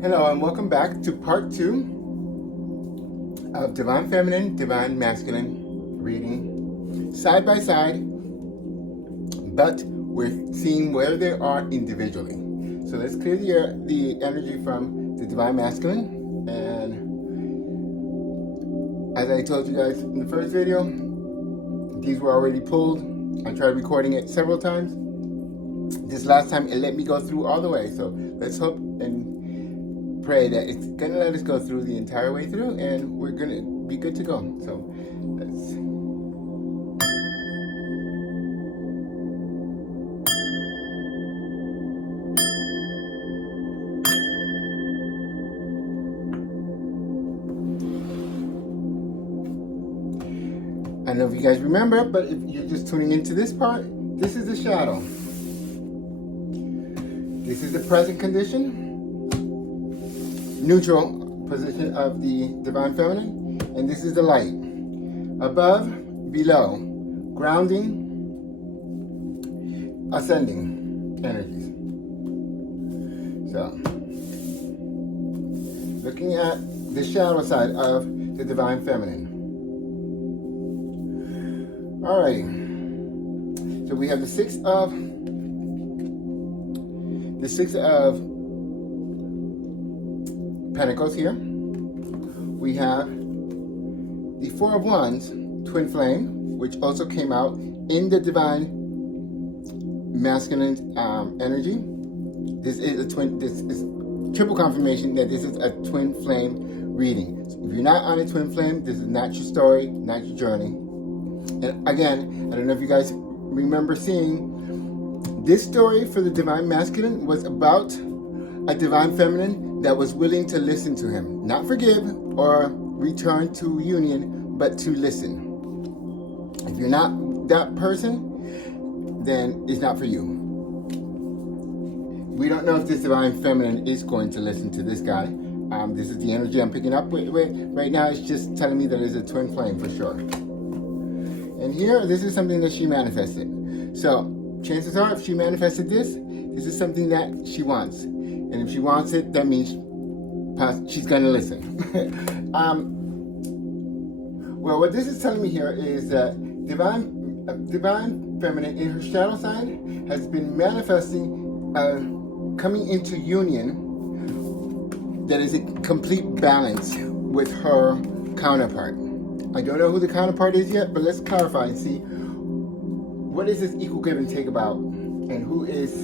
Hello and welcome back to part 2 of Divine Feminine, Divine Masculine reading side by side, but we're seeing where they are individually. So let's clear the energy from the Divine Masculine, and as I told you guys in the first video, these were already pulled. I tried recording it several times. This last time it let me go through all the way, so let's hope and pray that it's gonna let us go through the entire way through and we're gonna be good to go. So let's I don't know if you guys remember, but if you're just tuning into this part, this is the shadow. This is the present condition, neutral position of the Divine Feminine, and this is the light. Above, below, grounding, ascending energies. So, looking at the shadow side of the Divine Feminine. Alright, so we have the Six of Pentacles here. We have the Four of Wands, Twin Flame, which also came out in the Divine Masculine energy. This is triple confirmation that this is a Twin Flame reading. So if you're not on a Twin Flame, this is not your story, not your journey. And again, I don't know if you guys remember seeing this story for the Divine Masculine was about a Divine Feminine that was willing to listen to him. Not forgive or return to union, but to listen. If you're not that person, then it's not for you. We don't know if this Divine Feminine is going to listen to this guy. This is the energy I'm picking up with right now. It's just telling me that it's a Twin Flame for sure. And here, this is something that she manifested. So, chances are, if she manifested this, this is something that she wants. And if she wants it, that means she's going to listen. Well, what this is telling me here is that Divine Feminine in her shadow sign has been manifesting, coming into union that is a complete balance with her counterpart. I don't know who the counterpart is yet, but let's clarify and see what is this equal give and take about, and who is.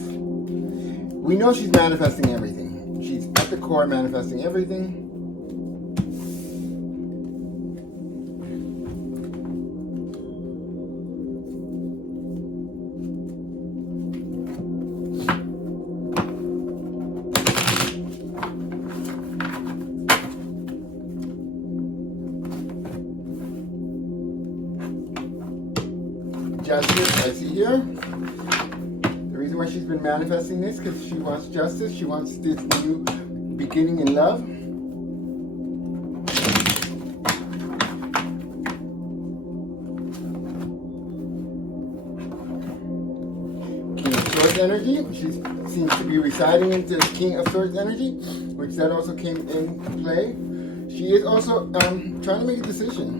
We know she's manifesting everything. She's at the core manifesting everything. Justice, I see here. The reason why she's been manifesting this because she wants justice. She wants this new beginning in love. King of Swords energy. She seems to be residing into the King of Swords energy, which that also came into play. She is also trying to make a decision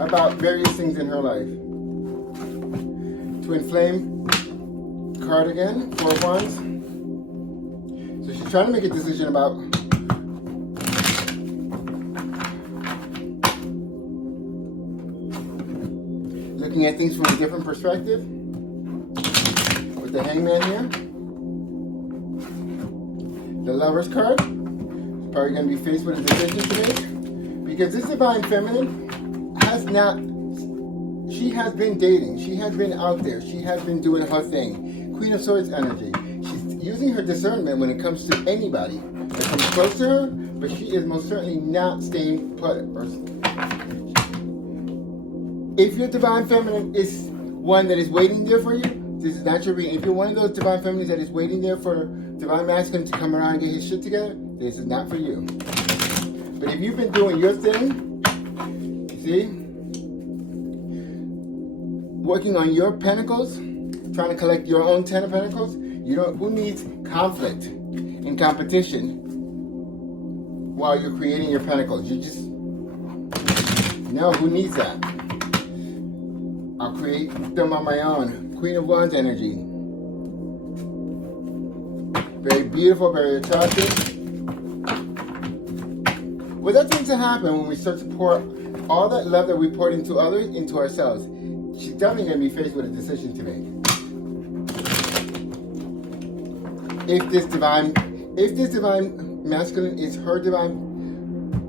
about various things in her life. Twin Flame card again, Four of Wands. So she's trying to make a decision about looking at things from a different perspective. With the Hangman here. The Lover's card. She's probably going to be faced with a decision today. Because this Divine Feminine she has been dating, she has been out there, she has been doing her thing. Queen of Swords energy. She's using her discernment when it comes to anybody that comes close to her, but she is most certainly not staying put. If your Divine Feminine is one that is waiting there for you, this is not your reading. If you're one of those Divine Feminines that is waiting there for Divine Masculine to come around and get his shit together, this is not for you. But if you've been doing your thing, see, working on your pentacles, trying to collect your own 10 of pentacles, who needs conflict? in competition while you're creating your pentacles. You just, no, who needs that? I'll create them on my own. Queen of Wands energy. Very beautiful, very attractive. Well, that tends to happen when we start to pour all that love that we poured into others into ourselves. She's definitely going to be faced with a decision to make. If this divine masculine is her divine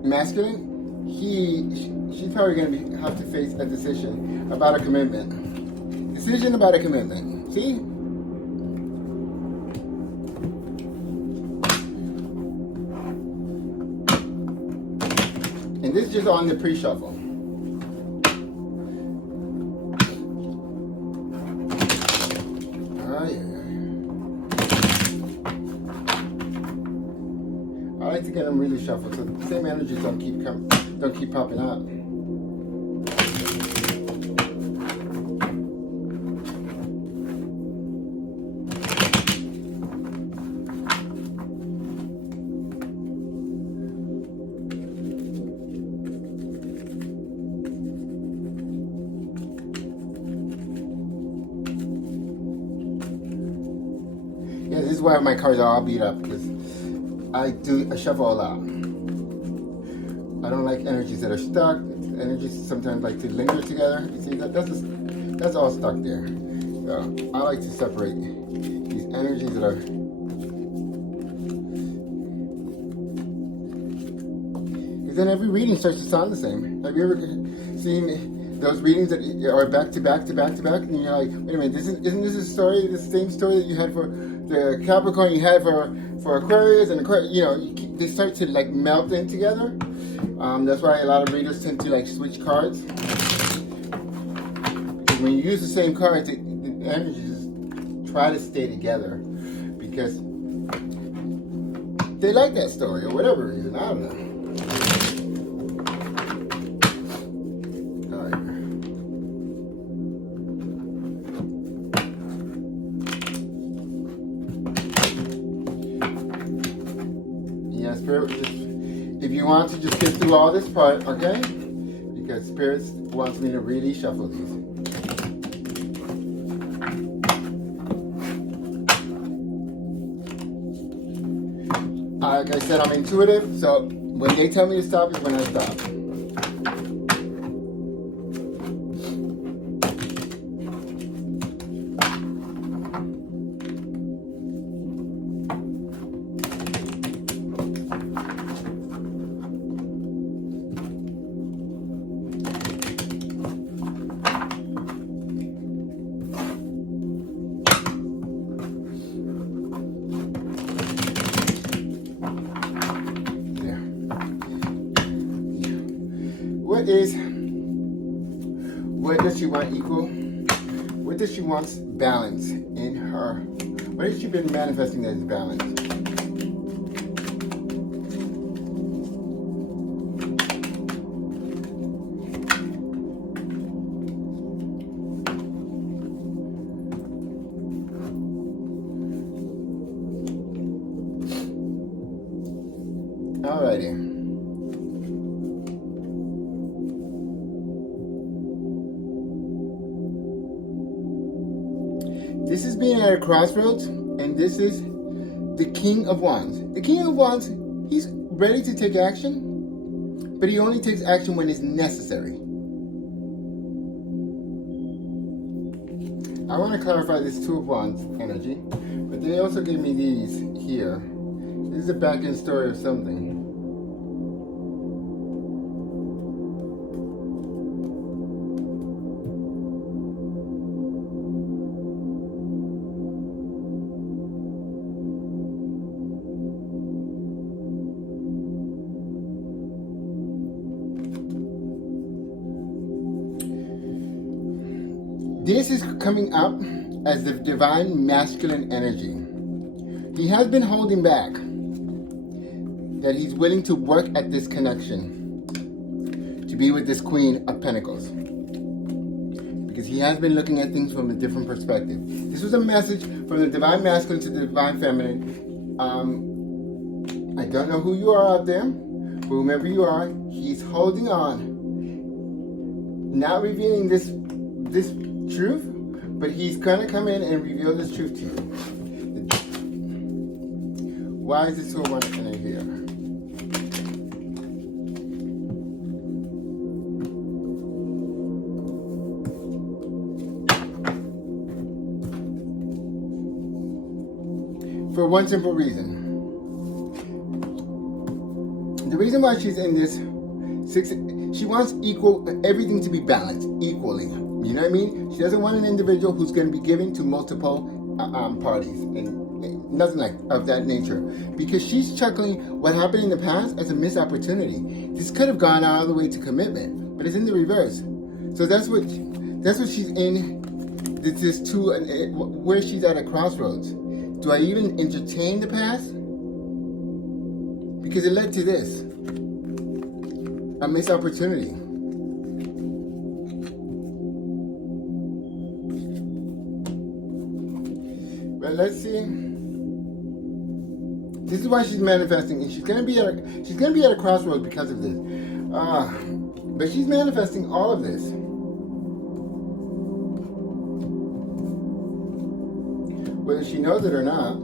masculine, she's probably going to have to face a decision about a commitment. Decision about a commitment. See? And this is just on the pre-shuffle. I like to get them really shuffled so the same energies don't keep popping up. Yeah, this is why my cards are all beat up, because I shuffle a lot. I don't like energies that are stuck. Energies sometimes like to linger together. You see, that's all stuck there. So I like to separate these energies that are. Because then every reading starts to sound the same. Have you ever seen those readings that are back to back to back to back, and you're like, wait a minute, isn't this a story, the same story that you had for the Capricorn, you had for Aquarius, and Aquarius, they start to like melt in together. That's why a lot of readers tend to like switch cards. Because when you use the same cards, the energies try to stay together because they like that story or whatever reason. I don't know. Spirit, if you want to just get through all this part, okay? Because Spirit wants me to really shuffle these. Like I said, I'm intuitive, so when they tell me to stop is when I stop. What does she want equal? What does she want balance in her? What has she been manifesting as balance? Alrighty. This is being at a crossroads, and this is the King of Wands. The King of Wands, he's ready to take action, but he only takes action when it's necessary. I want to clarify this Two of Wands energy, but they also gave me these here. This is a back-end story of something. This is coming up as the divine masculine energy. He has been holding back, that he's willing to work at this connection, to be with this Queen of Pentacles, because he has been looking at things from a different perspective. This was a message from the divine masculine to the divine feminine. I don't know who you are out there, but whomever you are, he's holding on, not revealing this truth, but he's gonna come in and reveal this truth to you. Why is it so wonderful in here? For one simple reason. The reason why she's in this she wants everything to be balanced equally. You know what I mean? She doesn't want an individual who's going to be giving to multiple parties and nothing like of that nature. Because she's chuckling what happened in the past as a missed opportunity. This could have gone all the way to commitment, but it's in the reverse. So that's what she's in. This where she's at a crossroads. Do I even entertain the past? Because it led to this. A missed opportunity. But let's see. This is why she's manifesting, and she's gonna be at a crossroads because of this. But she's manifesting all of this. Whether she knows it or not.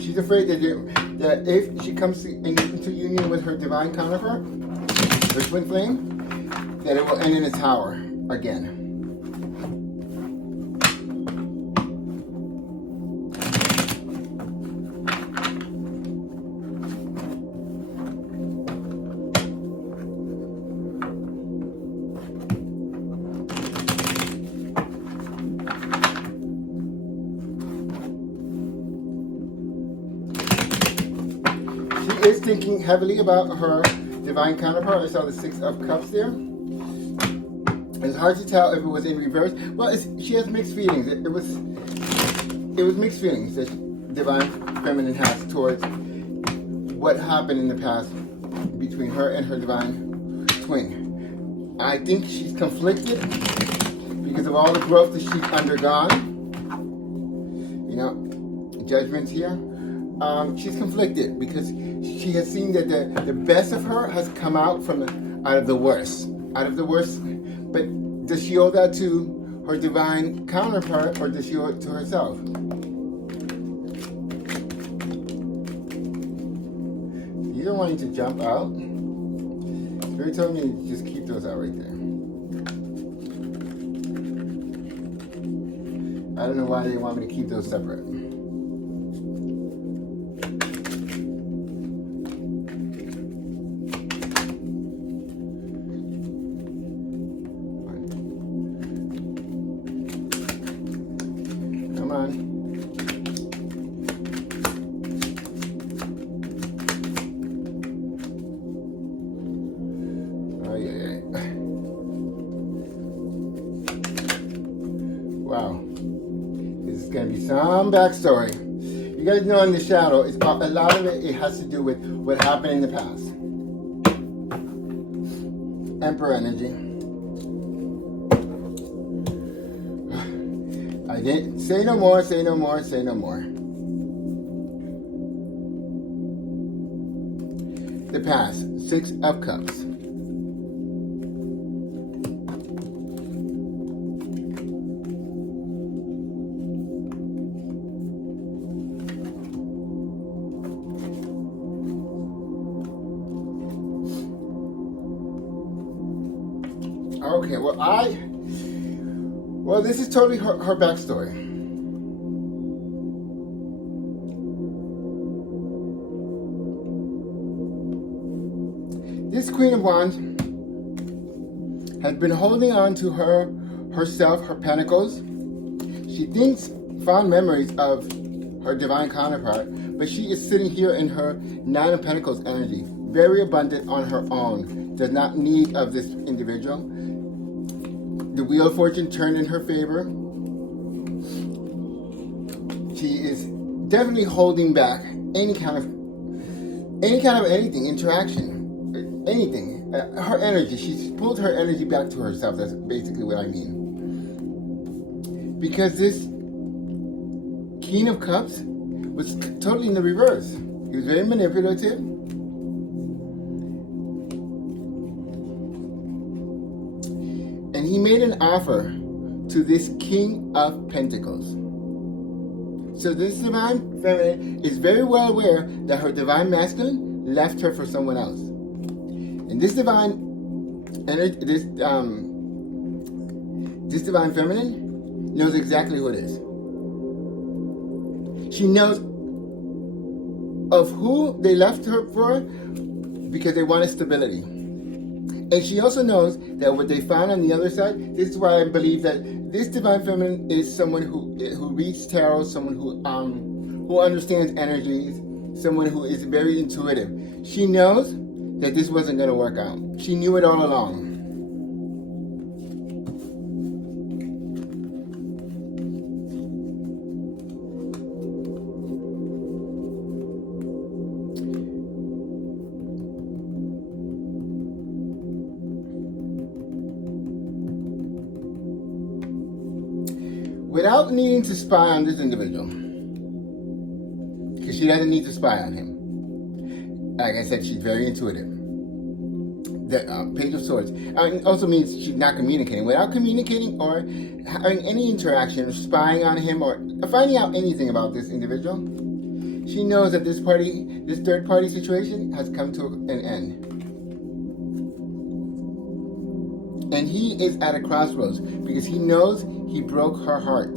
She's afraid that if she comes into union with her divine counterpart, her twin flame, that it will end in a tower again. Is thinking heavily about her divine counterpart. I saw the 6 of Cups there. It's hard to tell if it was in reverse. Well, she has mixed feelings. It was mixed feelings that divine feminine has towards what happened in the past between her and her divine twin. I think she's conflicted because of all the growth that she's undergone. You know, judgments here. She's conflicted because she has seen that the best of her has come out of the worst. But does she owe that to her divine counterpart, or does she owe it to herself? You don't want to jump out. Spirit told me to just keep those out right there. I don't know why they want me to keep those separate. Come on. Oh, yeah. Wow. This is going to be some backstory. You guys know in the shadow, a lot of it has to do with what happened in the past. Emperor energy. I didn't say no more, say no more, say no more. The past, 6 of Cups. Okay, well, this is totally her backstory. This Queen of Wands has been holding on to herself, her pentacles. She thinks fond memories of her divine counterpart, but she is sitting here in her Nine of Pentacles energy, very abundant on her own, does not need of this individual. The Wheel of Fortune turned in her favor. She is definitely holding back any kind of anything, interaction, anything. Her energy, she's pulled her energy back to herself. That's basically what I mean. Because this King of Cups was totally in the reverse. He was very manipulative. And he made an offer to this King of Pentacles. So this divine feminine is very well aware that her divine masculine left her for someone else. And this divine energy, this divine feminine knows exactly who it is. She knows of who they left her for because they wanted stability. And she also knows that what they found on the other side, this is why I believe that this divine feminine is someone who reads tarot, someone who understands energies, someone who is very intuitive. She knows that this wasn't going to work out. She knew it all along. Without needing to spy on this individual, because she doesn't need to spy on him. Like I said, she's very intuitive. The Page of Swords also means she's not communicating. Without communicating or having any interaction, or spying on him, or finding out anything about this individual, she knows that this third party situation has come to an end. And he is at a crossroads because he knows he broke her heart.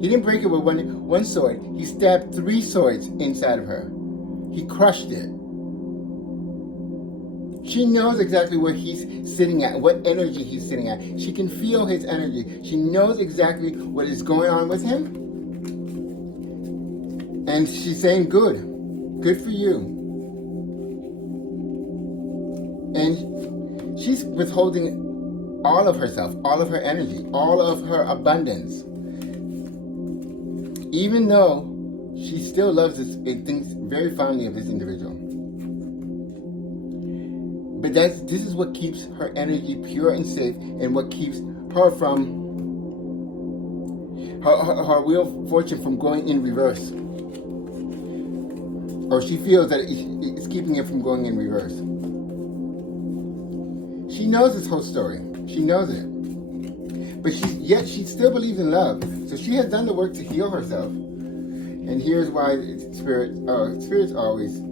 He didn't break it with one sword. He stabbed 3 swords inside of her. He crushed it. She knows exactly where he's sitting at, what energy he's sitting at. She can feel his energy. She knows exactly what is going on with him. And she's saying, good. Good for you. And she's withholding all of herself, all of her energy, all of her abundance. Even though she still loves this and thinks very fondly of this individual. But this is what keeps her energy pure and safe, and what keeps her from her Wheel of Fortune from going in reverse. Or she feels that it's keeping it from going in reverse. She knows this whole story. She knows it. But yet she still believes in love. So she has done the work to heal herself. And here's why Spirit's always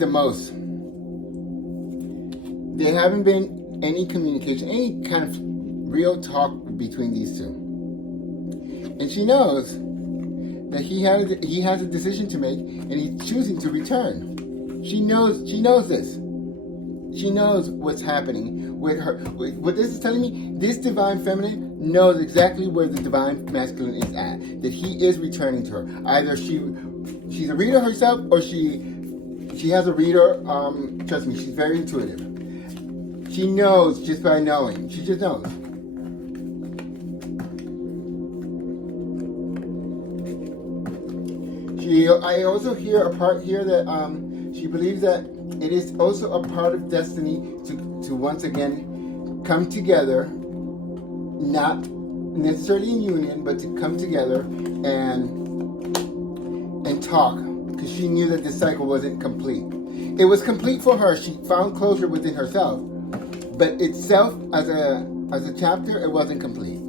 the most. There haven't been any communication, any kind of real talk between these two. And she knows that he has a decision to make, and he's choosing to return. She knows this. She knows what's happening with her. What this is telling me, this divine feminine knows exactly where the divine masculine is at. That he is returning to her. Either she's a reader herself, or she has a reader. Trust me, she's very intuitive. She knows just by knowing. She just knows. I also hear a part here that she believes that it is also a part of destiny to once again come together, not necessarily in union, but to come together and talk, because she knew that this cycle wasn't complete. It was complete for her. She found closure within herself, but itself as a chapter, it wasn't complete.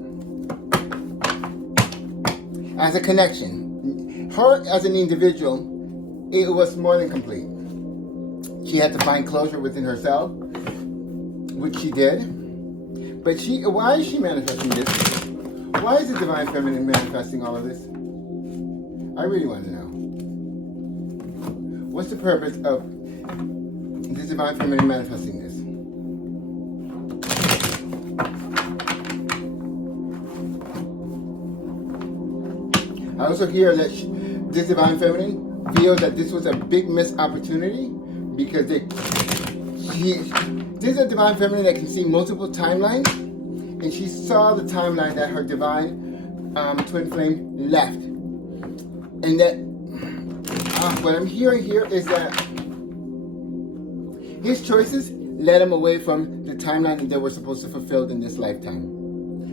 As a connection. Her as an individual, it was more than complete. She had to find closure within herself, which she did. But why is she manifesting this? Why is the divine feminine manifesting all of this? I really want to know. What's the purpose of this divine feminine manifesting this? also hear that this divine feminine feels that this was a big missed opportunity because this is a divine feminine that can see multiple timelines, and she saw the timeline that her divine twin flame left, and that what I'm hearing here is that his choices led him away from the timeline that they were supposed to fulfill in this lifetime,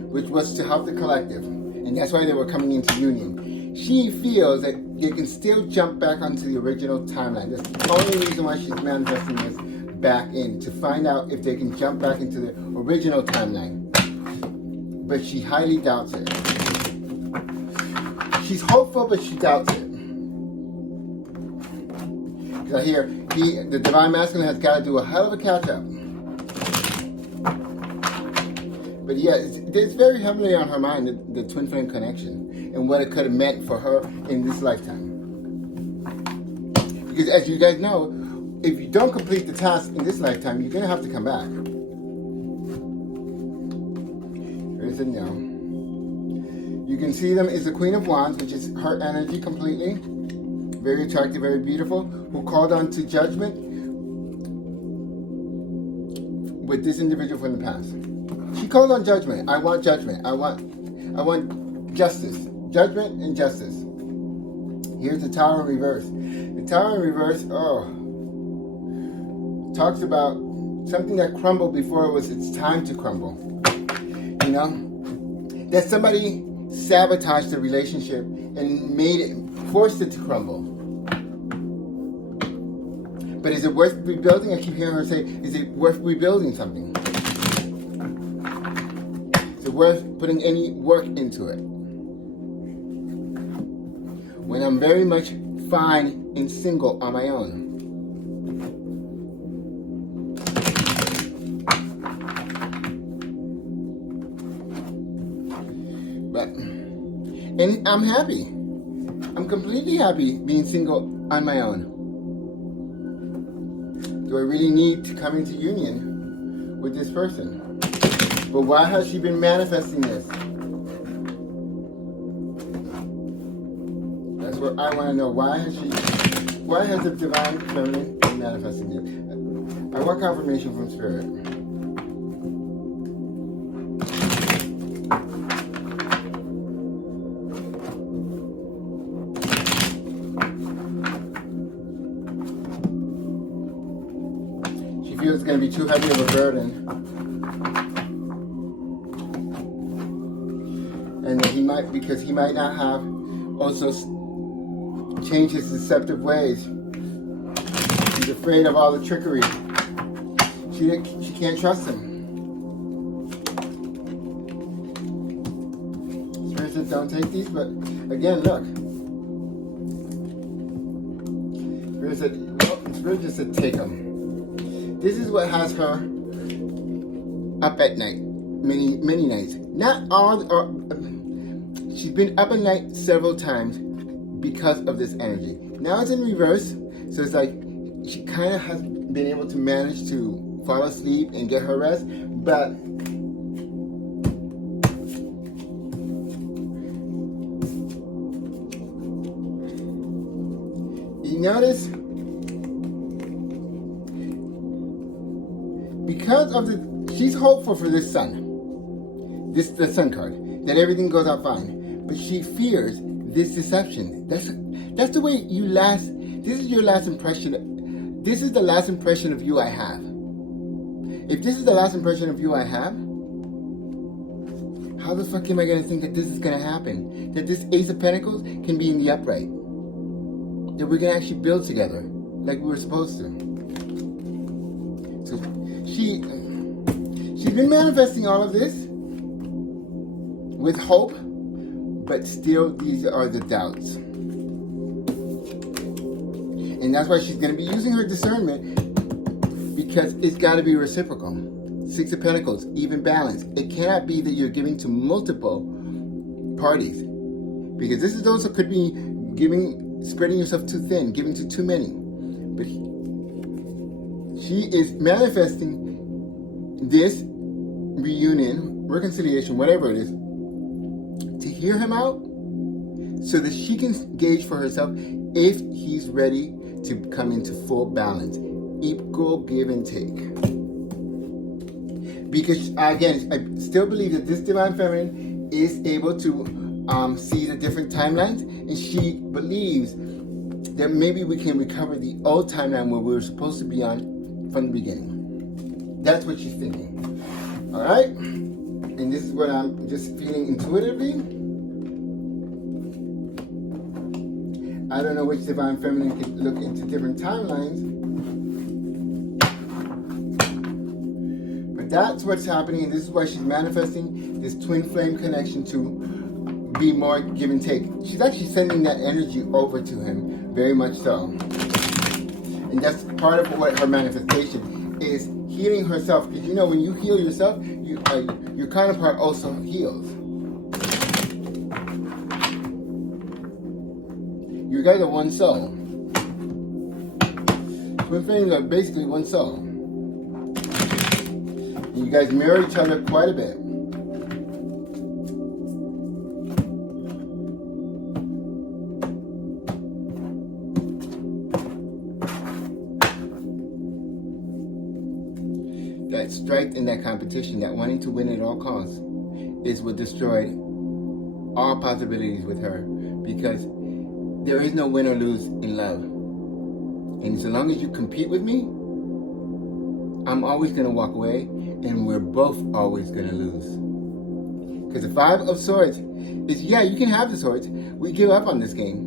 which was to help the collective, and that's why they were coming into union. She feels that they can still jump back onto the original timeline. That's the only reason why she's manifesting this back in, to find out if they can jump back into the original timeline. But she highly doubts it. She's hopeful, but she doubts it. Because I hear the divine masculine has got to do a hell of a catch-up. But yeah, it's very heavily on her mind, the twin flame connection, and what it could have meant for her in this lifetime. Because as you guys know, if you don't complete the task in this lifetime, you're going to have to come back. There's a no. You can see them as the Queen of Wands, which is her energy completely. Very attractive, very beautiful, who called on to judgment with this individual from the past. She called on judgment. I want judgment. I want justice. Judgment and justice. Here's the Tower in reverse. The Tower in reverse, talks about something that crumbled before it was its time to crumble. You know? That somebody sabotaged the relationship and forced it to crumble. But is it worth rebuilding? I keep hearing her say, is it worth rebuilding something? Is it worth putting any work into it? When I'm very much fine and single on my own. And I'm happy. I'm completely happy being single on my own. Do I really need to come into union with this person? But why has she been manifesting this? That's what I want to know. Why has the divine feminine been manifesting this? I want confirmation from spirit. Feels it's going to be too heavy of a burden, and that he might not have also changed his deceptive ways. He's afraid of all the trickery. She can't trust him. Spirit said, don't take these, but again, look. Spirit just said, take them. This is what has her up at night, many nights. Not all, she's been up at night several times because of this energy. Now it's in reverse, so it's like she kind of has been able to manage to fall asleep and get her rest, but you notice, because of she's hopeful for this sun, the sun card, that everything goes out fine. But she fears this deception. That's the way you last. This is your last impression. This is the last impression of you I have. If this is the last impression of you I have, how the fuck am I going to think that this is going to happen? That this Ace of Pentacles can be in the upright. That we're going to actually build together like we were supposed to. So she's been manifesting all of this with hope, but still these are the doubts. And that's why she's going to be using her discernment, because it's got to be reciprocal. Six of Pentacles, even balance. It cannot be that you're giving to multiple parties, because this is also could be spreading yourself too thin, giving to too many. But she is manifesting this reunion, reconciliation, whatever it is, to hear him out, so that she can gauge for herself if he's ready to come into full balance, equal give and take. Because again, I still believe that this divine feminine is able to see the different timelines, and she believes that maybe we can recover the old timeline where we were supposed to be on from the beginning. That's what she's thinking. All right? And this is what I'm just feeling intuitively. I don't know which divine feminine can look into different timelines. But that's what's happening, and this is why she's manifesting this twin flame connection to be more give and take. She's actually sending that energy over to him, very much so. And that's part of what her manifestation is, healing herself. Because you know, when you heal yourself, your counterpart also heals. You guys are one soul. Twin flames are basically one soul. And you guys mirror each other quite a bit. That strife in that competition, that wanting to win at all costs, is what destroyed all possibilities with her, because there is no win or lose in love. And so long as you compete with me, I'm always going to walk away, and we're both always going to lose. Because the Five of Swords is, yeah, you can have the swords. We give up on this game.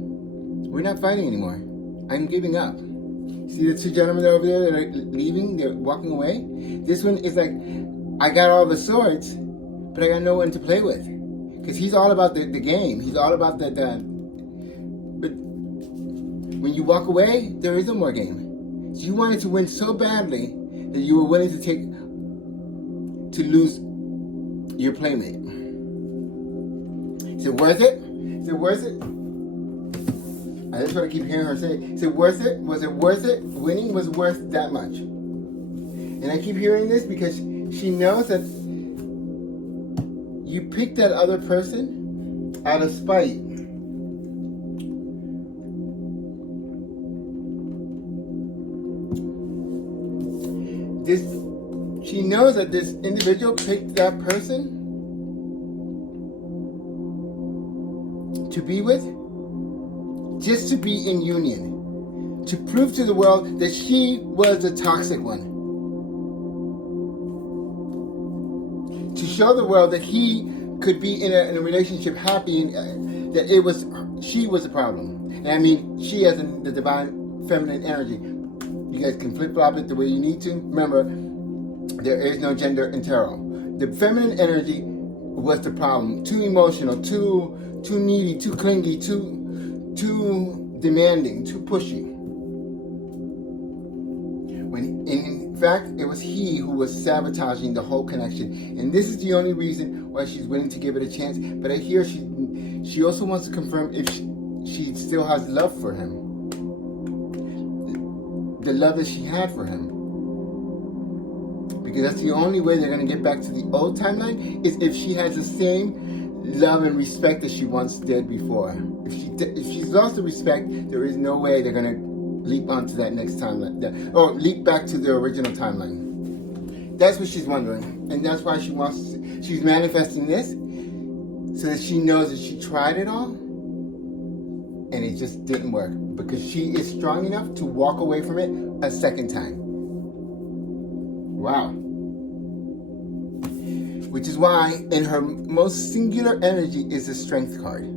We're not fighting anymore. I'm giving up. See the two gentlemen over there that are leaving? They're walking away. This one is like, I got all the swords, but I got no one to play with. Because he's all about the game. He's all about the... But when you walk away, there is no more game. So you wanted to win so badly that you were willing to lose your playmate. Is it worth it? Is it worth it? That's what I keep hearing her say. Is it worth it? Was it worth it? Winning was worth that much. And I keep hearing this because she knows that you picked that other person out of spite. She knows that this individual picked that person to be with, just to be in union, to prove to the world that she was the toxic one, to show the world that he could be in a relationship happy, and that she was the problem. And I mean, she as in the divine feminine energy. You guys can flip-flop it the way you need to. Remember, there is no gender in tarot. The feminine energy was the problem. Too emotional, too needy, too clingy, too demanding, too pushy. When in fact, it was he who was sabotaging the whole connection. And this is the only reason why she's willing to give it a chance. But I hear she also wants to confirm if she still has love for him. The love that she had for him. Because that's the only way they're going to get back to the old timeline, is if she has the same love and respect that she once did before. If she's lost the respect, there is no way they're going to leap onto that next timeline, or leap back to the original timeline. That's what she's wondering. And that's why she's manifesting this, so that she knows that she tried it all, and it just didn't work. Because she is strong enough to walk away from it a second time. Wow. Which is why in her most singular energy is the Strength card.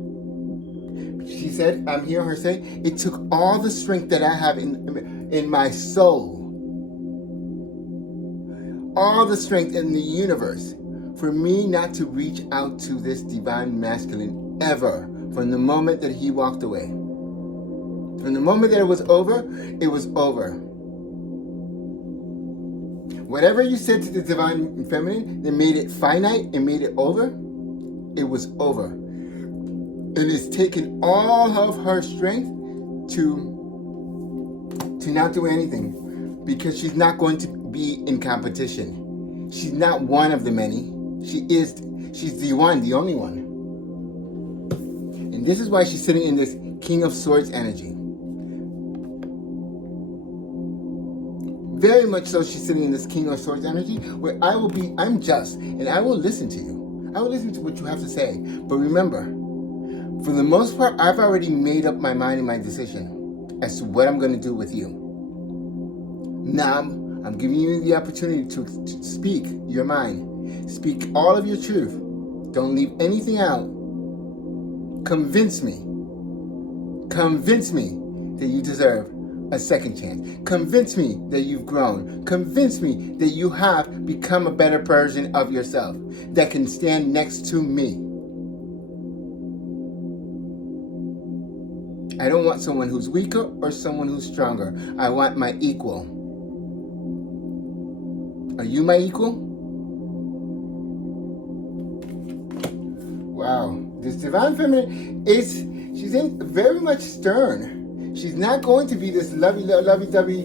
She said, I'm hearing her say, it took all the strength that I have in my soul, all the strength in the universe, for me not to reach out to this divine masculine ever, from the moment that he walked away. From the moment that it was over, it was over. Whatever you said to the divine feminine that made it finite and made it over, it was over. And it's taken all of her strength to not do anything, because she's not going to be in competition. She's not one of the many. She's the one, the only one. And this is why she's sitting in this King of Swords energy. Very much so, she's sitting in this King of Swords energy, where I'm just, and I will listen to you. I will listen to what you have to say. But remember, for the most part, I've already made up my mind and my decision as to what I'm going to do with you. Now, I'm giving you the opportunity to speak your mind. Speak all of your truth. Don't leave anything out. Convince me. Convince me that you deserve a second chance. Convince me that you've grown. Convince me that you have become a better version of yourself that can stand next to me. I don't want someone who's weaker or someone who's stronger. I want my equal. Are you my equal? Wow. This divine feminine she's very much stern. She's not going to be this lovey-dovey,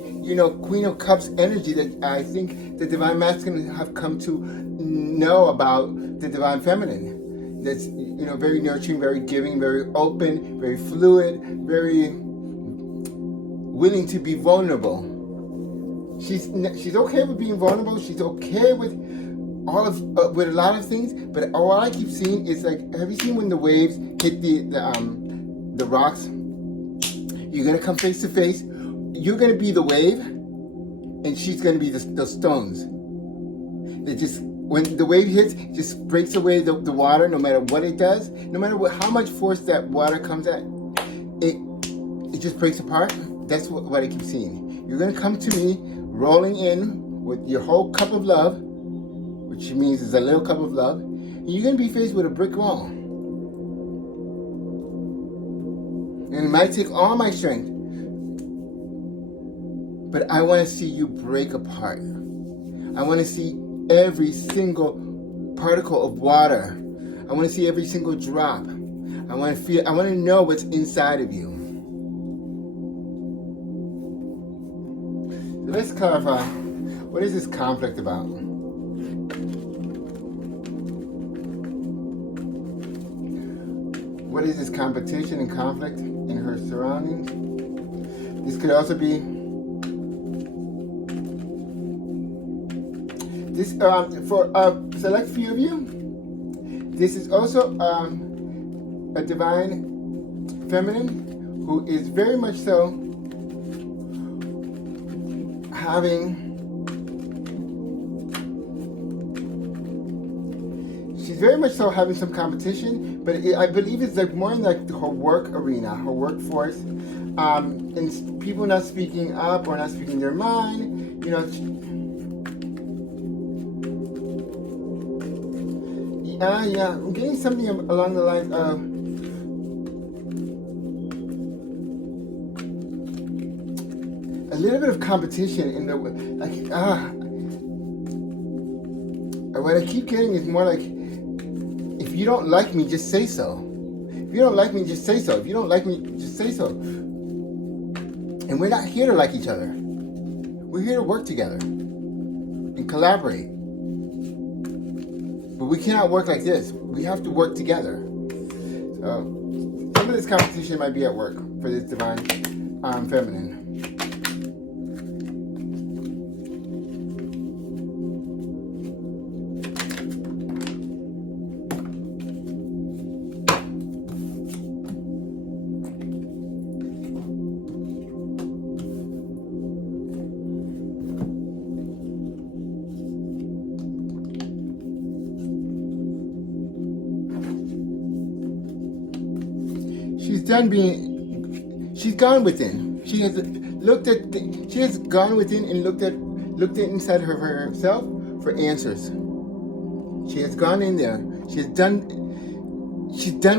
Queen of Cups energy that I think the divine masculine have come to know about the divine feminine. That's, very nurturing, very giving, very open, very fluid, very willing to be vulnerable. She's okay with being vulnerable. She's okay with with a lot of things. But all I keep seeing is like, have you seen when the waves hit the rocks? You're going to come face to face. You're going to be the wave, and she's going to be the stones. When the wave hits, it just breaks away the water, no matter what it does. No matter how much force that water comes at, it just breaks apart. That's what I keep seeing. You're going to come to me, rolling in with your whole cup of love, which means it's a little cup of love, and you're going to be faced with a brick wall. And it might take all my strength, but I want to see you break apart. I want to see every single particle of water. I want to see every single drop. I want to know what's inside of you. So let's clarify, what is this conflict about? What is this competition and conflict in her surroundings? This could also be this for a select few of you. This is also a divine feminine who is very much so having some competition, but I believe it's like more in like her work arena, her workforce, and people not speaking up or not speaking their mind. I'm getting something along the lines of a little bit of competition in the what I keep getting is more like, if you don't like me, just say so. If you don't like me, just say so. If you don't like me, just say so. And we're not here to like each other. We're here to work together and collaborate. But we cannot work like this. We have to work together. So some of this competition might be at work for this divine feminine. She's gone within. She has gone within and looked at inside herself for answers. She has gone in there. She's done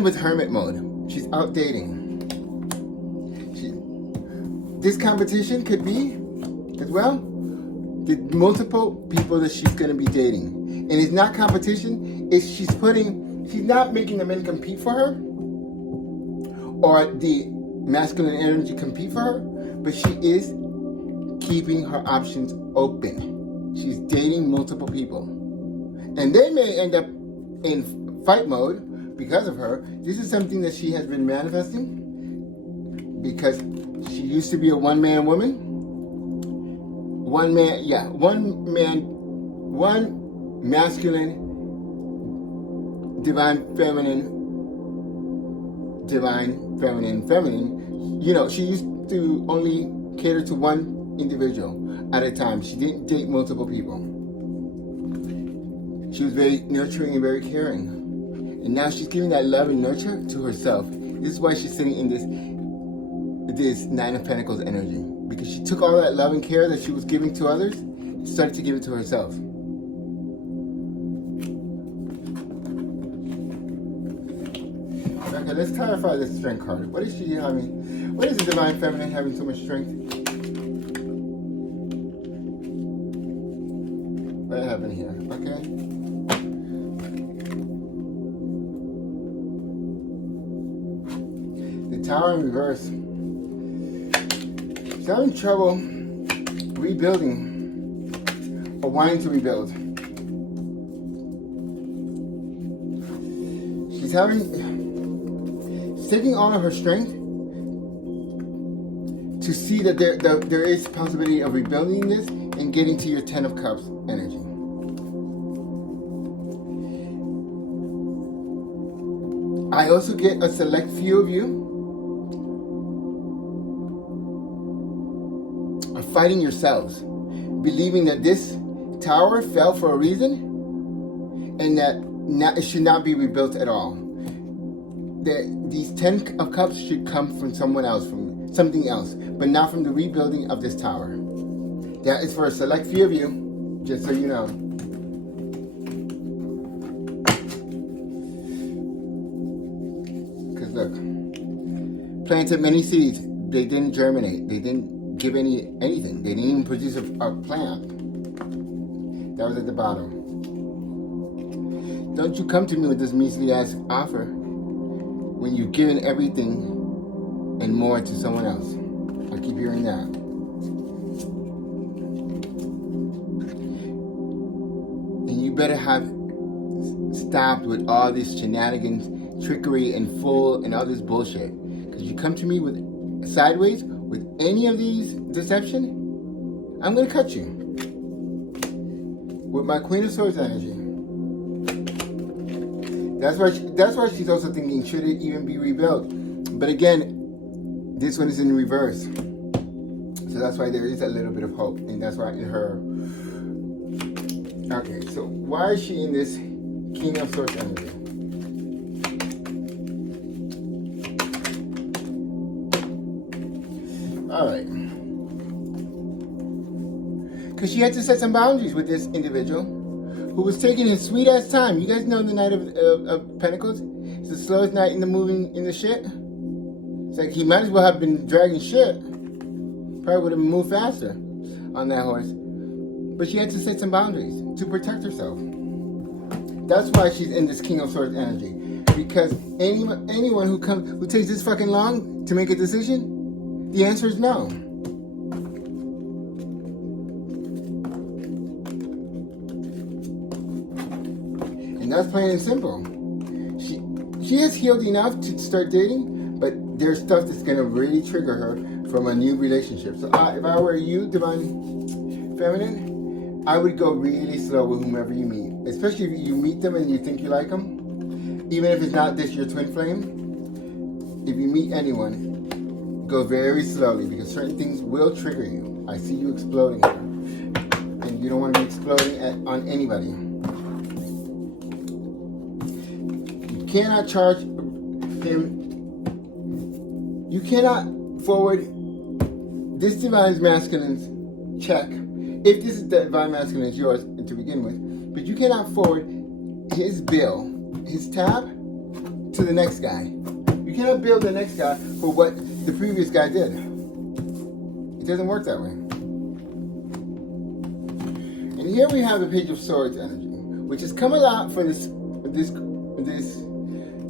with hermit mode. She's out dating. This competition could be, as well, the multiple people that she's going to be dating. And it's not competition. She's not making the men compete for her, or the masculine energy compete for her, but she is keeping her options open. She's dating multiple people. And they may end up in fight mode because of her. This is something that she has been manifesting because she used to be a one-man woman. One masculine, divine feminine. You know, she used to only cater to one individual at a time. She didn't date multiple people. She was very nurturing and very caring. And now she's giving that love and nurture to herself. This is why she's sitting in this Nine of Pentacles energy. Because she took all that love and care that she was giving to others and started to give it to herself. Okay, let's clarify this strength card. What is she having? What is the Divine Feminine having so much strength? What happened here? Okay. The Tower in reverse. She's having trouble rebuilding or wanting to rebuild. She's taking all of her strength to see that there is possibility of rebuilding this and getting to your Ten of Cups energy. I also get a select few of you are fighting yourselves, believing that this tower fell for a reason and that it should not be rebuilt at all. That these Ten of Cups should come from someone else, from something else, but not from the rebuilding of this tower. That is for a select few of you, just so you know. Because look, planted many seeds, they didn't germinate, they didn't give anything, they didn't even produce a plant. That was at the bottom. Don't you come to me with this measly ass offer when you've given everything and more to someone else. I keep hearing that. And you better have stopped with all these shenanigans, trickery, and fool, and all this bullshit. Because you come to me with sideways with any of these deception, I'm gonna cut you. With my Queen of Swords energy. That's why she's also thinking, should it even be rebuilt? But again, this one is in reverse. So that's why there is a little bit of hope. And that's why in her... Okay, so why is she in this King of Swords energy? Alright. Because she had to set some boundaries with this individual who was taking his sweet ass time. You guys know the Knight of Pentacles? It's the slowest knight in the shit. It's like he might as well have been dragging shit. Probably would have moved faster on that horse. But she had to set some boundaries to protect herself. That's why she's in this King of Swords energy. Because anyone who takes this fucking long to make a decision, the answer is no. And that's plain and simple. She has healed enough to start dating, but there's stuff that's gonna really trigger her from a new relationship. So if I were you, Divine Feminine, I would go really slow with whomever you meet. Especially if you meet them and you think you like them. Even if it's not this your twin flame. If you meet anyone, go very slowly because certain things will trigger you. I see you exploding here. And you don't want to be exploding on anybody. You cannot charge him. You cannot forward this Divine Masculine's check. If this is the Divine Masculine is yours to begin with. But you cannot forward his bill, his tab, to the next guy. You cannot bill the next guy for what the previous guy did. It doesn't work that way. And here we have the Page of Swords energy, which has come a lot for this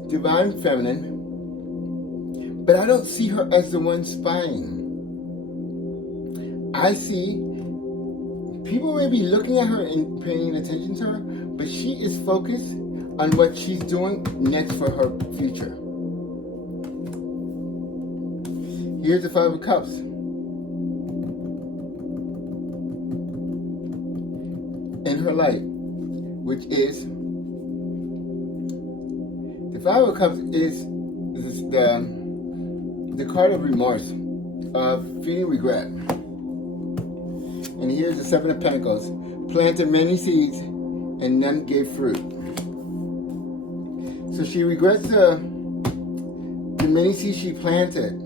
Divine Feminine. But I don't see her as the one spying. I see people may be looking at her and paying attention to her, but she is focused on what she's doing next for her future. Here's the Five of Cups. In her light, which is the Five of Cups is the card of remorse, of feeling regret. And here's the Seven of Pentacles. Planted many seeds and none gave fruit. So she regrets the many seeds she planted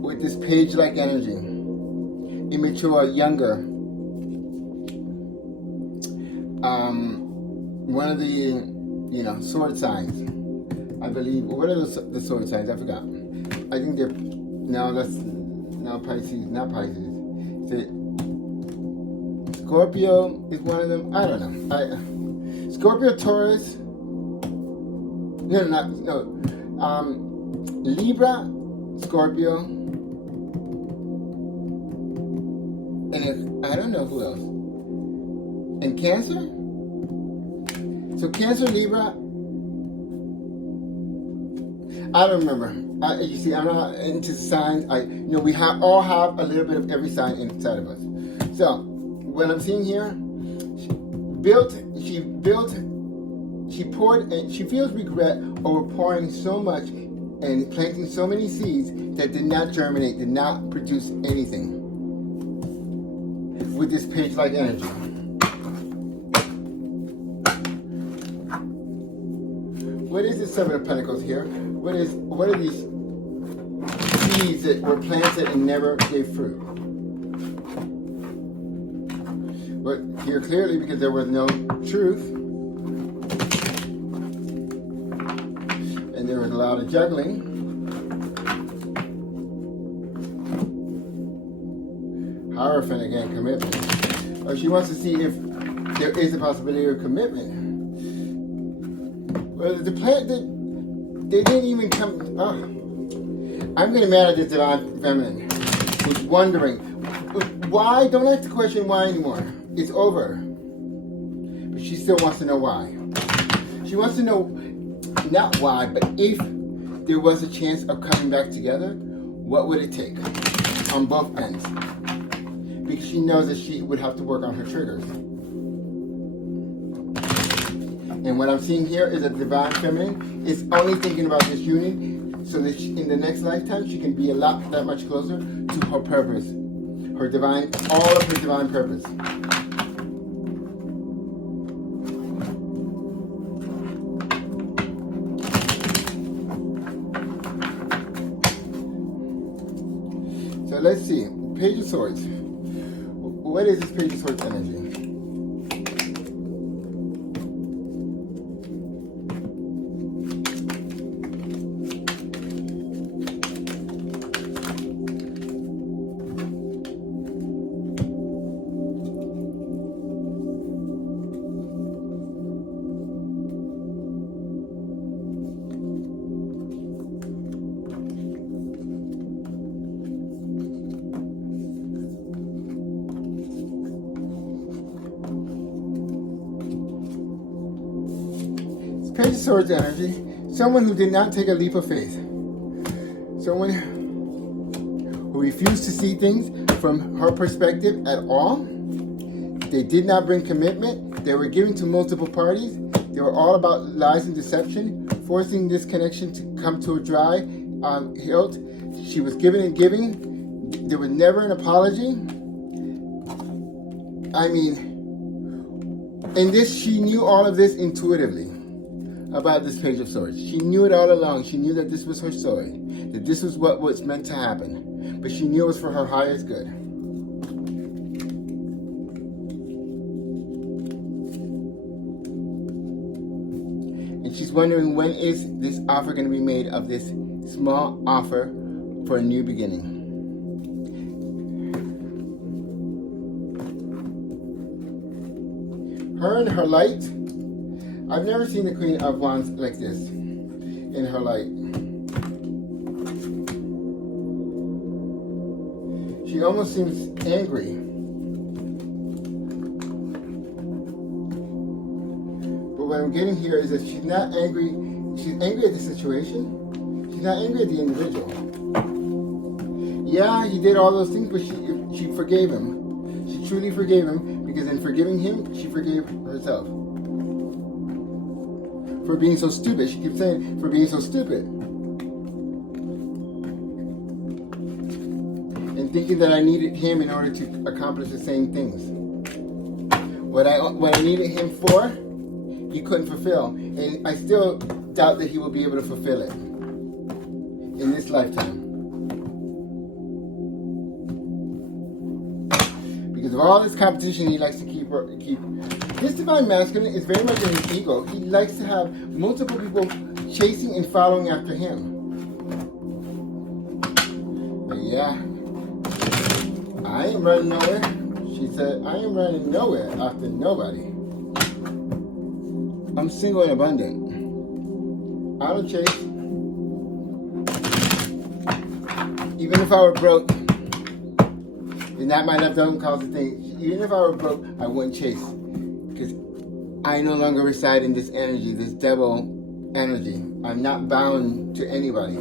with this page-like energy. Immature, younger. One of the, sword signs, I believe. What are the sword signs? I forgot. I think they're now Pisces, not Pisces. Is it Scorpio is one of them? I don't know. Scorpio, Taurus. No. Libra, Scorpio, and I don't know who else. And Cancer. So Cancer, Libra. I don't remember. You see, I'm not into signs. We all have a little bit of every sign inside of us. So, what I'm seeing here, she poured, and she feels regret over pouring so much and planting so many seeds that did not germinate, did not produce anything with this page-like energy. What is the Seven of Pentacles here? What are these seeds that were planted and never gave fruit? But here clearly, because there was no truth, and there was a lot of juggling. Hierophant again, commitment. She wants to see if there is a possibility of commitment. Well, they didn't even come. I'm getting mad at this divine feminine who's wondering why. Don't ask the question why anymore. It's over. But she still wants to know why. She wants to know not why, but if there was a chance of coming back together, what would it take on both ends? Because she knows that she would have to work on her triggers. And what I'm seeing here is a divine feminine is only thinking about this union so that in the next lifetime she can be that much closer to her purpose, all of her divine purpose. So let's see, Page of Swords. What is this Page of Swords energy? Page of Swords energy, someone who did not take a leap of faith. Someone who refused to see things from her perspective at all. They did not bring commitment. They were giving to multiple parties. They were all about lies and deception, forcing this connection to come to a dry halt. She was giving and giving. There was never an apology. And she knew all of this intuitively about this Page of Swords. She knew it all along. She knew that this was her story, that this was what was meant to happen. But she knew it was for her highest good. And she's wondering, when is this offer going to be made of this small offer for a new beginning? Her and her light. I've never seen the Queen of Wands like this in her light. She almost seems angry. I'm getting here is that she's not angry. She's angry at the situation. She's not angry at the individual. Yeah, he did all those things, but she forgave him. She truly forgave him, because in forgiving him, she forgave herself. For being so stupid. She keeps saying, for being so stupid. And thinking that I needed him in order to accomplish the same things. What I needed him for, he couldn't fulfill. And I still doubt that he will be able to fulfill it in this lifetime. Because of all this competition he likes to keep. This divine masculine is very much in his ego. He likes to have multiple people chasing and following after him. But yeah, I ain't running nowhere. She said, I ain't running nowhere after nobody. I'm single and abundant. I don't chase. Even if I were broke, and that might have done cause the thing. Even if I were broke, I wouldn't chase. Because I no longer reside in this energy, this devil energy. I'm not bound to anybody.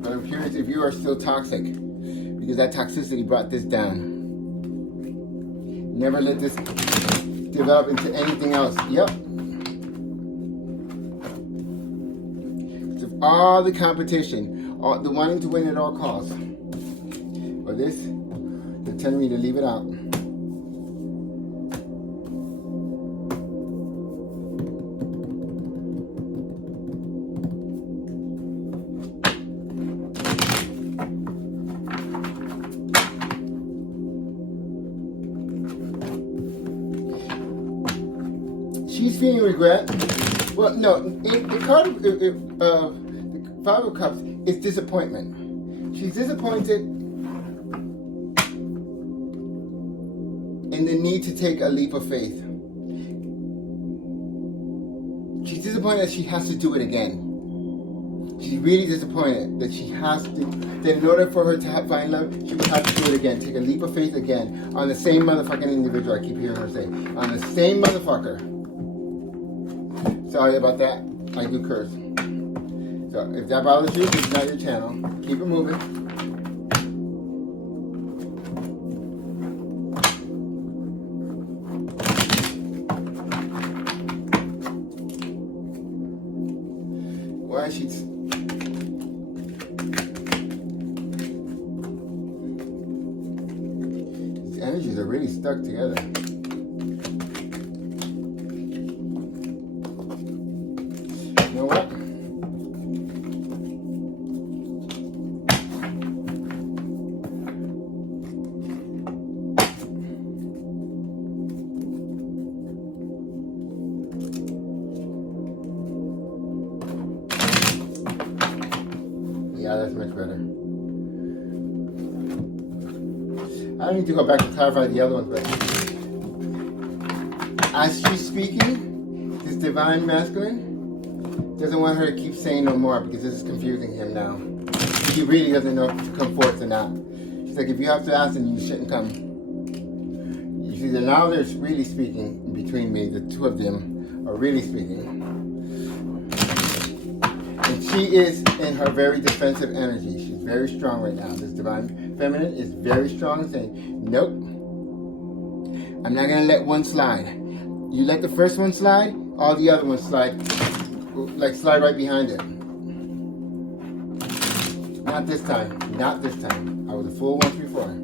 But I'm curious if you are still toxic. Because that toxicity brought this down. Never let this develop into anything else. Yep. So all the competition, the wanting to win at all costs. Or this, they're telling me to leave it out. She's feeling regret. Well, no, the card of the Five of Cups is disappointment. She's disappointed in the need to take a leap of faith. She's disappointed that she has to do it again. She's really disappointed that she has to, that in order for her to find love, she would have to do it again. Take a leap of faith again on the same motherfucking individual. I keep hearing her say. On the same motherfucker. Sorry about that. I do curse. So if that bothers you, this is not your channel. Keep it moving. Why is she... These energies are really stuck together. You know what? Yeah, that's much better. I don't need to go back and clarify the other ones, but as she's speaking, this divine masculine doesn't want her to keep saying no more because this is confusing him now. He really doesn't know if to come forth or not. She's like, if you have to ask, then you shouldn't come. You see, now they're really speaking between me. The two of them are really speaking. And she is in her very defensive energy. She's very strong right now. This divine feminine is very strong, saying, nope, I'm not going to let one slide. You let the first one slide, all the other ones slide, like slide right behind it. Not this time. Not this time. I was a fool once before.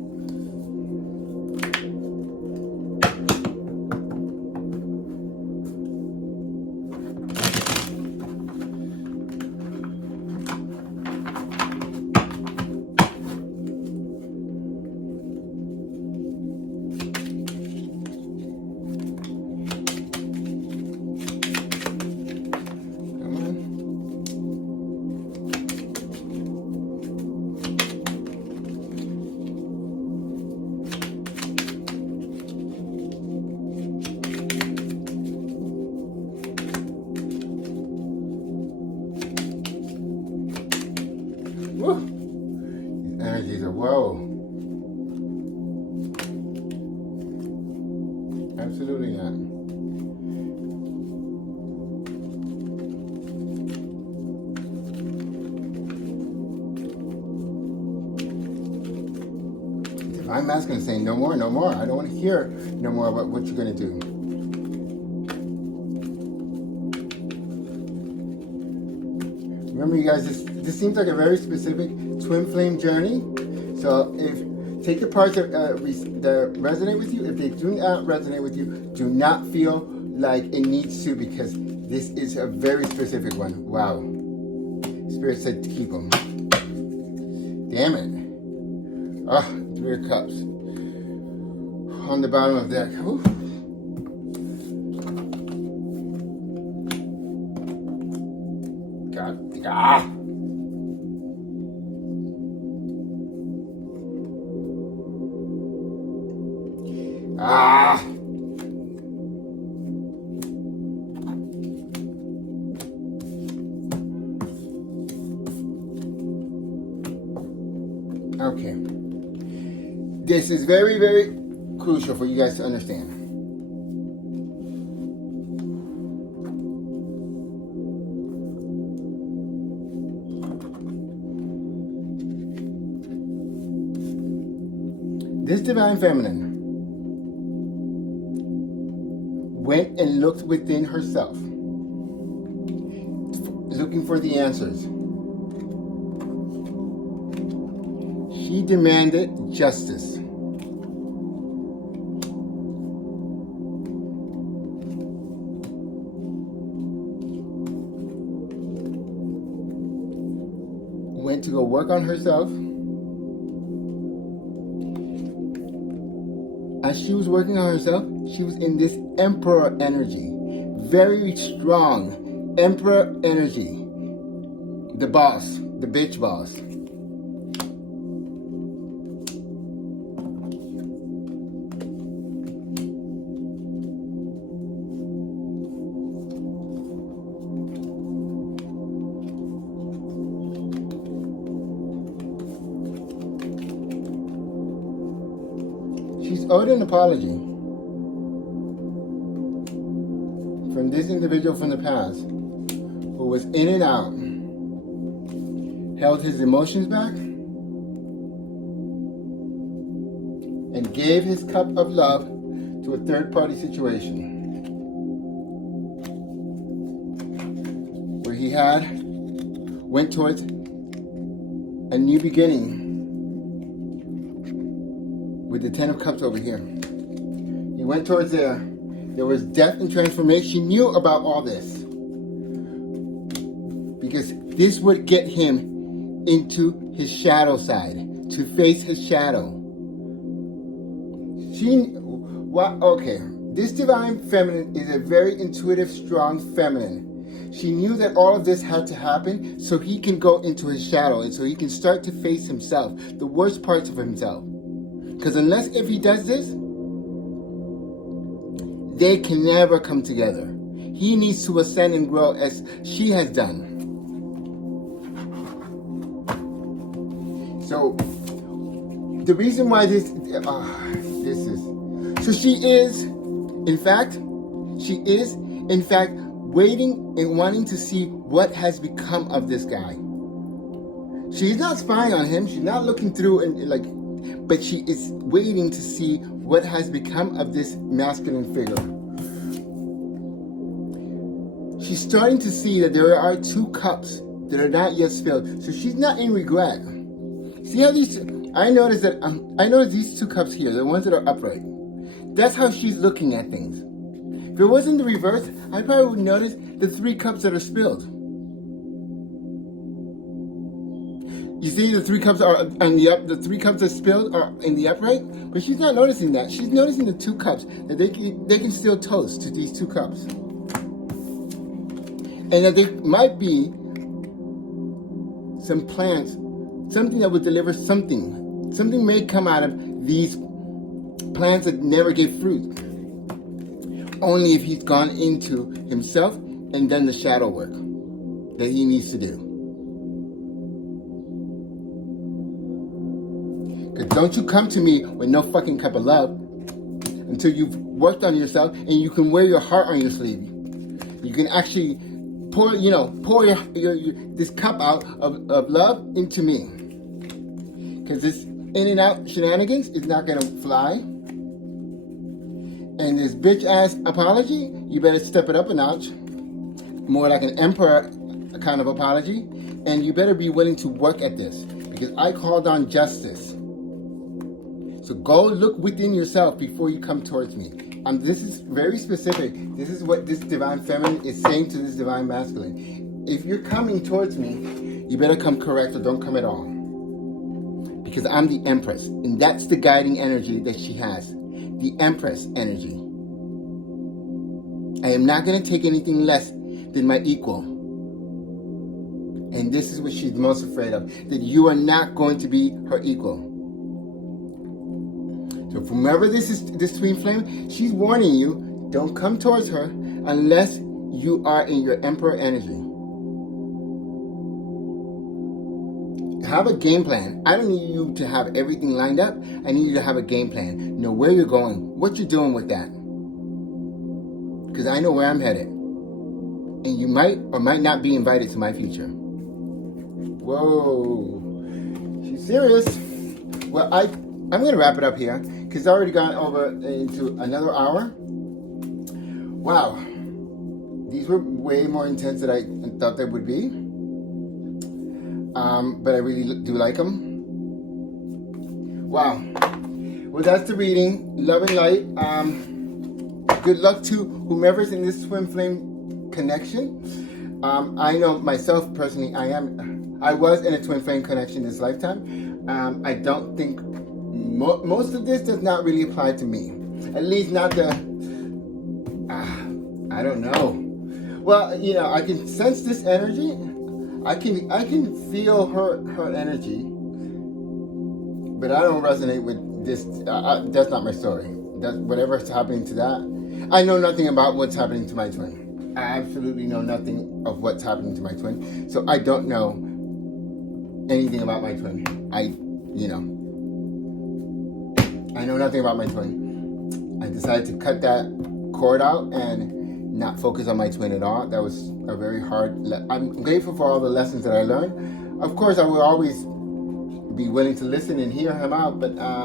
Woo. These energies are whoa. Absolutely. Absolutely not. Divine Masculine saying, no more, no more. I don't want to hear no more about what you're going to do. Remember, you guys, this seems like a very specific twin flame journey. So take the parts that resonate with you. If they do not resonate with you, do not feel like it needs to, because this is a very specific one. Wow. Spirit said to keep them. Damn it. Ah, 3 of Cups. On the bottom of that. Ooh. God. Ah! Ah! Okay. This is very, very crucial for you guys to understand. This Divine Feminine went and looked within herself, looking for the answers. She demanded justice. Went to go work on herself. As she was working on herself, she was in this Emperor energy. Very strong Emperor energy. The boss, the bitch boss. She's owed an apology from this individual from the past who was in and out, held his emotions back, and gave his cup of love to a third-party situation where he went towards a new beginning. With the 10 of Cups over here. He went towards there. There was death and transformation. She knew about all this. Because this would get him into his shadow side. To face his shadow. Okay. This Divine Feminine is a very intuitive, strong feminine. She knew that all of this had to happen so he can go into his shadow. And so he can start to face himself. The worst parts of himself. Because if he does this, they can never come together. He needs to ascend and grow as she has done. So, the reason why so she is, in fact, waiting and wanting to see what has become of this guy. She's not spying on him. She's not looking through but she is waiting to see what has become of this masculine figure. She's starting to see that there are 2 cups that are not yet spilled. So she's not in regret. See how I noticed these 2 cups here, the ones that are upright. That's how she's looking at things. If it wasn't the reverse, I probably would notice the 3 cups that are spilled. You see, the 3 cups are on the 3 cups that spilled are in the upright, but she's not noticing that. She's noticing the 2 cups that they can still toast to these 2 cups, and that there might be some plants, something that would deliver something. Something may come out of these plants that never give fruit. Only if he's gone into himself and done the shadow work that he needs to do. Don't you come to me with no fucking cup of love until you've worked on yourself, and you can wear your heart on your sleeve. You can actually pour your this cup out of love into me. Because this in and out shenanigans is not gonna fly. And this bitch ass apology, you better step it up a notch. More like an emperor kind of apology. And you better be willing to work at this. Because I called on justice. So go look within yourself before you come towards me. This is very specific. This is what this divine feminine is saying to this divine masculine. If you're coming towards me, you better come correct or don't come at all. Because I'm the Empress. And that's the guiding energy that she has. The Empress energy. I am not going to take anything less than my equal. And this is what she's most afraid of. That you are not going to be her equal. So from wherever this twin flame, she's warning you, don't come towards her unless you are in your Emperor energy. Have a game plan. I don't need you to have everything lined up. I need you to have a game plan. Know where you're going, what you're doing with that. Because I know where I'm headed. And you might or might not be invited to my future. Whoa. She's serious. Well, I'm going to wrap it up here because it's already gone over into another hour. Wow. These were way more intense than I thought they would be. But I really do like them. Wow. Well, that's the reading. Love and light. Good luck to whomever's in this twin flame connection. I know myself personally, I was in a twin flame connection this lifetime. I don't think most of this does not really apply to me. At least not the, I don't know. Well, I can sense this energy. I can feel her energy. But I don't resonate with this. That's not my story. Whatever's happening to that. I know nothing about what's happening to my twin. I absolutely know nothing of what's happening to my twin. So I don't know anything about my twin. I know nothing about my twin. I decided to cut that cord out and not focus on my twin at all. That was a very hard... I'm grateful for all the lessons that I learned. Of course, I will always be willing to listen and hear him out, but no.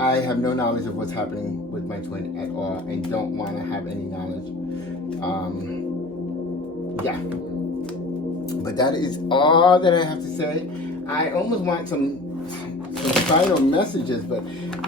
I have no knowledge of what's happening with my twin at all and don't want to have any knowledge. Yeah. But that is all that I have to say. I almost want some final messages, but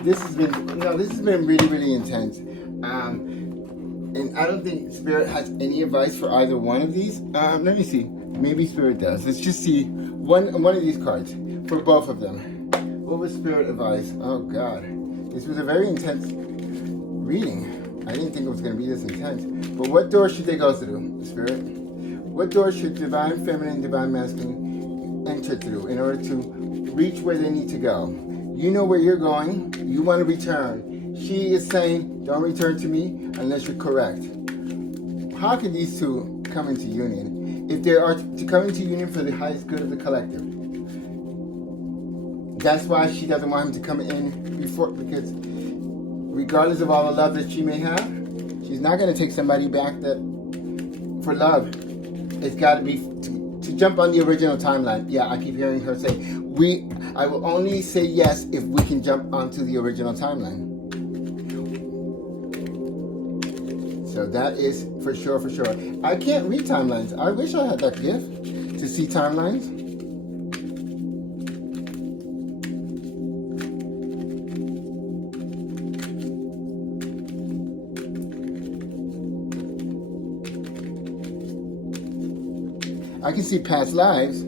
this has been really, really intense. And I don't think Spirit has any advice for either one of these. Let me see. Maybe Spirit does. Let's just see one of these cards for both of them. What was Spirit advice? Oh God, this was a very intense reading. I didn't think it was going to be this intense. But what door should they go through, Spirit? What door should Divine Feminine, Divine Masculine enter through in order to reach where they need to go? You know where you're going. You want to return. She is saying, don't return to me unless you're correct. How can these two come into union? If they are to come into union for the highest good of the collective. That's why she doesn't want him to come in before, because regardless of all the love that she may have, she's not going to take somebody back that for love. It's got to be to jump on the original timeline. Yeah, I keep hearing her say, I will only say yes if we can jump onto the original timeline. So that is for sure. I can't read timelines. I wish I had that gift to see timelines. I can see past lives.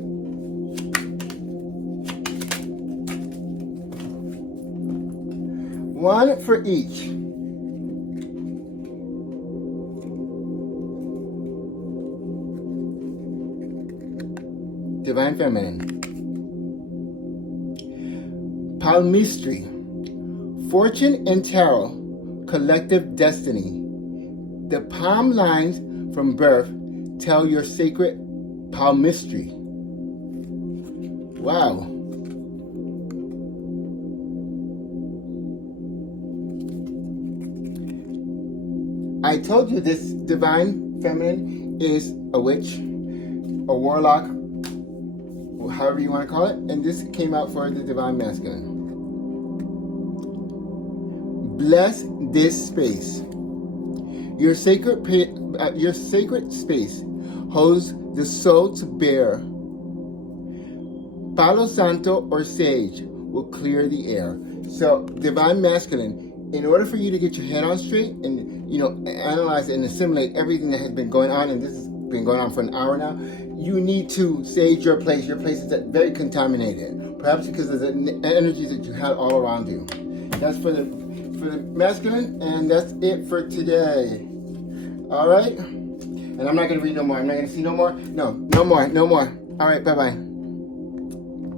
One for each. Divine Feminine. Palmistry. Fortune and Tarot. Collective Destiny. The palm lines from birth tell your sacred palmistry. Wow. I told you this divine feminine is a witch, a warlock, however you want to call it, and this came out for the divine masculine. Bless this space. Your sacred space holds the soul to bear. Palo Santo or sage will clear the air. So, divine masculine, in order for you to get your head on straight and, analyze and assimilate everything that has been going on, and this has been going on for an hour now, you need to sage your place. Your place is very contaminated, perhaps because of the energies that you had all around you. That's for the masculine, and that's it for today. All right? And I'm not going to read no more. I'm not going to see no more. No more. All right, bye-bye.